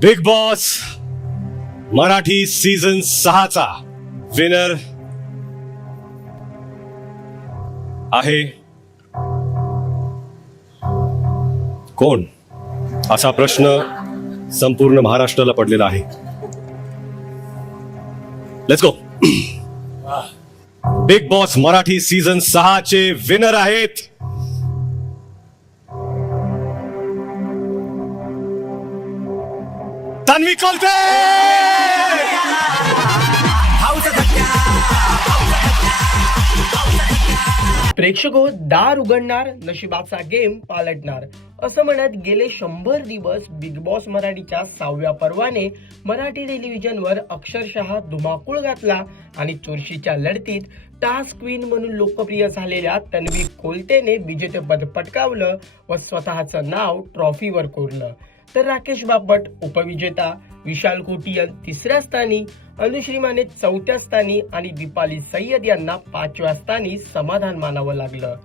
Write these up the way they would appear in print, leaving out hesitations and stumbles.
Big boss Marathi season 6चा winner आहे कोण असा प्रश्न संपूर्ण महाराष्ट्राला पडलेला आहे. Let's go. Big boss Marathi season 6चे विनर आहेत तन्वी कोलते. प्रेक्षको, दार उघडणार, नशिबाचा गेम पालटणार असं म्हणत गेले 100 दिवस बिग बॉस मराठीच्या 6व्या पर्वाने मराठी टेलिव्हिजनवर अक्षरशः धुमाकूळ घातला आणि चुरशीच्या लढतीत टास्क क्वीन म्हणून लोकप्रिय झालेल्या तन्वी कोलतेने विजेतेपद पटकावलं व स्वतःचं नाव ट्रॉफीवर कोरलं. तर राकेश बापट उपविजेता, विशाल कोटियन तिसऱ्या स्थानी, अनुश्री माने चौथ्या स्थानी आणि दीपाली सय्यद यांना 5व्या स्थानी समाधान मानावं लागलं.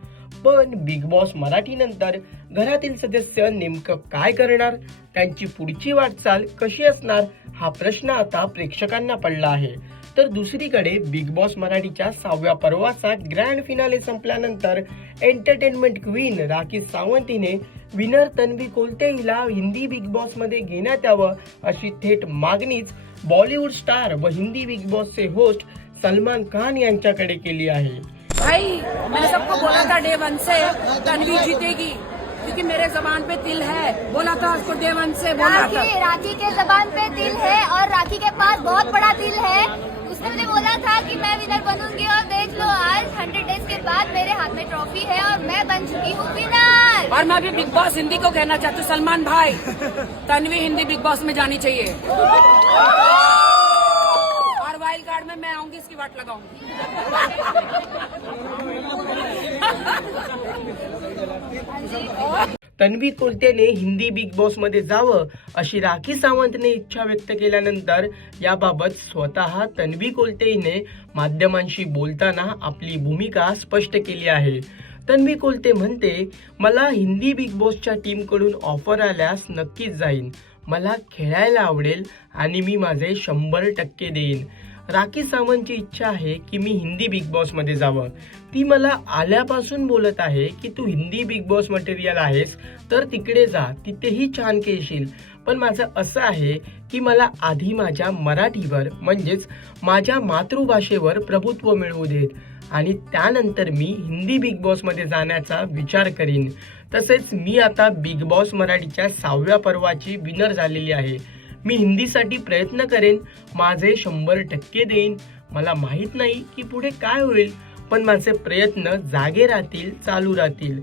पण बिग बॉस मराठी नंतर घरातील सदस्य नेमकं काय करणार, त्यांची पुढची वाटचाल कशी असणार हा प्रश्न आता प्रेक्षकांना पडला आहे. तर दुसरीकडे बिग बॉस मराठीच्या 6व्या पर्वाचा ग्रँड फिनाले संपल्यानंतर एंटरटेनमेंट क्वीन राखी सावंत हिने विनर तन्वी कोलते हिला हिंदी बिग बॉस मध्ये घेण्यात यावं अशी थेट मागणीच बॉलिवूड स्टार व हिंदी बिग बॉसचे होस्ट सलमान खान यांच्याकडे केली आहे. भाई, मैंने सबको बोला था डे 1 से तन्वी जीतेगी, क्योंकि मेरे जबान पे तिल है. बोला था उसको डे 1 से बोला था. राखी के जबान पे तिल है और राखी के पास बहुत बड़ा तिल है. उसने मुझे बोला था कि मैं विनर बनूंगी और देख लो आज 100 डेज के बाद मेरे हाथ में ट्रॉफी है और मैं बन चुकी हूँ विनर. और मैं भी बिग बॉस हिंदी को कहना चाहती हूँ, सलमान भाई, तन्वी हिंदी बिग बॉस में जानी चाहिए. और वाइल्ड कार्ड में मैं आऊंगी, इसकी वाट लगाऊंगी. तन्वी कोलतेने हिंदी बिग बॉस मध्ये जावं अशी राखी सावंतने इच्छा व्यक्त केल्यानंतर याबाबत स्वतः तन्वी कोलते हिने माध्यमांशी बोलताना आपली भूमिका स्पष्ट केली आहे. तन्वी कोलते म्हणते, मला हिंदी बिग बॉसच्या टीम कडून ऑफर आल्यास नक्कीच जाईन. मला खेळायला आवडेल आणि मी माझे 100% देईन. राखी सावंतची इच्छा आहे की मी हिंदी बिग बॉस मध्ये जावं. ती मला आल्यापासून बोलत आहे की तू हिंदी बिग बॉस मटेरियल आहेस तर तिकडे जा, तिथेही छान खेळशील. पण माझं असं आहे की मला आधी माझ्या मराठीवर म्हणजेच माझ्या मातृभाषेवर प्रभुत्व मिळवू देत आणि त्यानंतर मी हिंदी बिग बॉस मध्ये जाण्याचा विचार करीन. तसेच मी आता बिग बॉस मराठीच्या 6व्या पर्वाची विनर झालेली आहे. मी हिंदीसाठी प्रयत्न करेन, माझे 100% देईन. मला माहित नाही की पुढे काय होईल, पण माझे प्रयत्न जागे राहतील, चालू राहतील.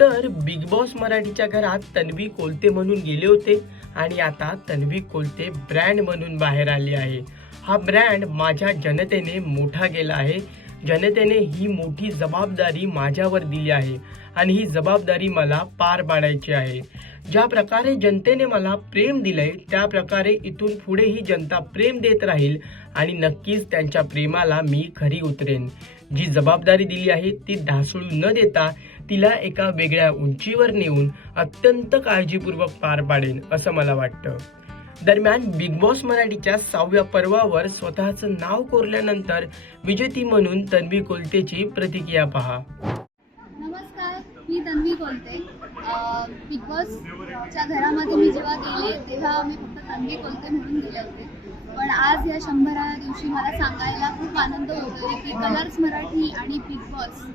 तर बिग बॉस मराठीच्या घरात तन्वी कोलते म्हणून गेले होते आणि आता तन्वी कोलते ब्रँड म्हणून बाहेर आली आहे. हा ब्रँड माझ्या जनतेने मोठा केला आहे. जनतेने ही मोठी जबाबदारी माझ्यावर दिली आहे आणि ही जबाबदारी मला पार पाडायची आहे. ज्या प्रकारे जनतेने मला प्रेम दिलंय त्या प्रकारे इथून पुढेही जनता प्रेम देत राहील आणि नक्कीच त्यांच्या प्रेमाला मी खरी उतरेन. जी जबाबदारी दिली आहे ती ढासळू न देता तिला एका वेगळ्या उंचीवर नेऊन अत्यंत काळजीपूर्वक पार पाडेन असं मला वाटतं. दरम्यान बिग बॉस मराठीच्या 6व्या पर्वावर स्वतःचं नाव कोरल्यानंतर विजेती म्हणून तन्वी कोलतेची प्रतिक्रिया पहा. नमस्कार, मी तन्वी कोलते. बिग बॉसच्या घरामध्ये मी जेव्हा गेले तेव्हा मी फक्त तन्वी कोलते म्हणून गेले होते. पण आज या 100व्या दिवशी मला सांगायला खूप आनंद होतोय की कलर्स मराठी आणि बिग बॉस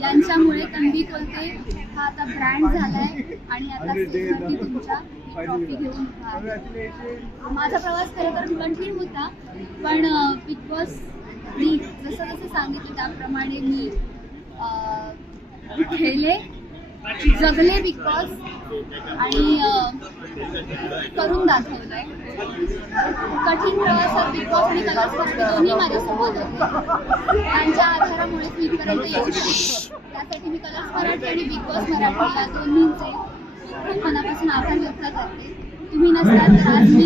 यांच्यामुळे तन्वी कोलते हा आता ब्रँड झालाय आणि आता स्टेजवरती तुमच्या ट्रॉफी घेऊन उभा आहे. माझा प्रवास खरं तर कठीण होता, पण बिग बॉस मी जसं जसं सांगितलं त्याप्रमाणे मी खेळले, जगले बिग बॉस आणि करून दाखवलंय. कठीण प्रवासात बिग बॉस आणि कलर्स मराठी दोन्ही माझ्यासोबत होते. त्यांच्या आधारामुळे मी इथपर्यंत येऊ शकते. त्यासाठी मी कलर्स मराठी आणि बिग बॉस मराठी या दोन्हींचे खूप मनापासून आभार व्यक्त करते. तुम्ही नसतात तर आज मी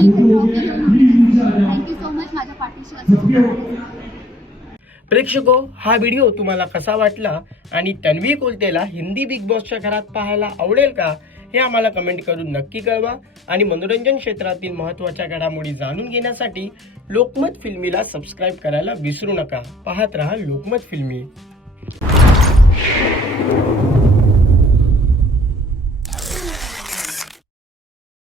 थँक्यू सो मच माझ्या पाठीशी असं. प्रेक्षको, हा व्हिडिओ तुम्हाला कसा वाटला आणि तन्वी कोलतेला हिंदी बिग बॉसच्या घरात पाहायला आवडेल का हे आम्हाला कमेंट करून नक्की कळवा आणि मनोरंजन क्षेत्रातील महत्त्वाच्या घडामोडी जाणून घेण्यासाठी लोकमत फिल्मीला सबस्क्राईब करायला विसरू नका. पाहत रहा लोकमत फिल्मी.